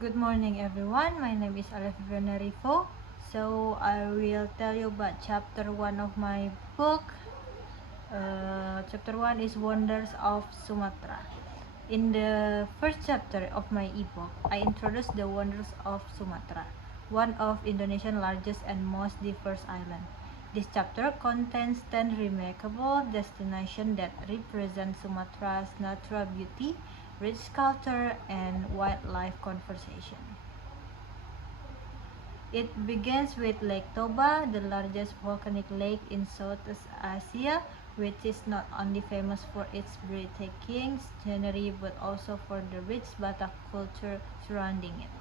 Good morning everyone, my name is Alef Venerico. So I will tell you about chapter 1 of my book. Chapter 1 is Wonders of Sumatra. In the first chapter of my ebook, I introduce the wonders of Sumatra, one of Indonesia's largest and most diverse islands. This chapter contains 10 remarkable destinations that represent Sumatra's natural beauty, rich culture, and wildlife conservation. It begins with Lake Toba, the largest volcanic lake in Southeast Asia, which is not only famous for its breathtaking scenery but also for the rich Batak culture surrounding it.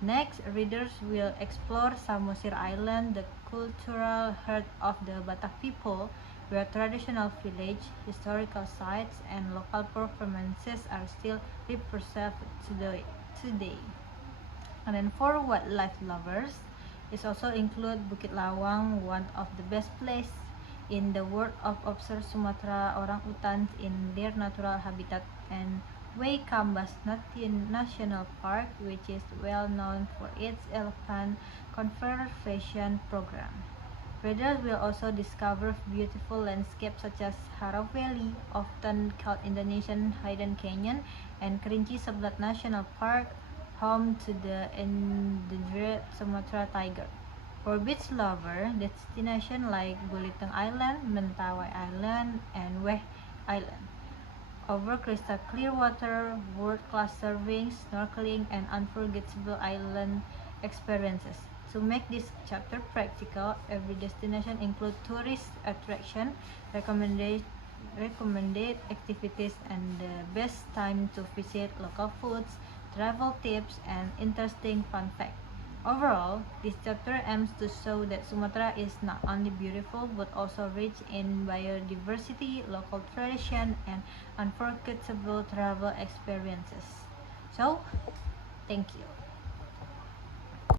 Next, readers will explore Samosir Island, the cultural heart of the Batak people, where traditional village, historical sites, and local performances are still preserved today. And then for wildlife lovers, it also include Bukit Lawang, one of the best places in the world of observe Sumatra orang-utans in their natural habitat, and Waikambas National Park, which is well known for its elephant conservation program. Readers will also discover beautiful landscapes such as Haro Valley, often called Indonesian Hidden Canyon, and Kerinci Seblat National Park, home to the endangered Sumatra tiger. For beach lover, destinations like Buliteng Island, Mentawai Island, and Weh Island offer crystal clear water, world-class surfing, snorkeling, and unforgettable island experiences. To make this chapter practical, every destination includes tourist attraction, recommended activities, and the best time to visit, local foods, travel tips, and interesting fun facts. Overall, this chapter aims to show that Sumatra is not only beautiful but also rich in biodiversity, local tradition, and unforgettable travel experiences. So, thank you.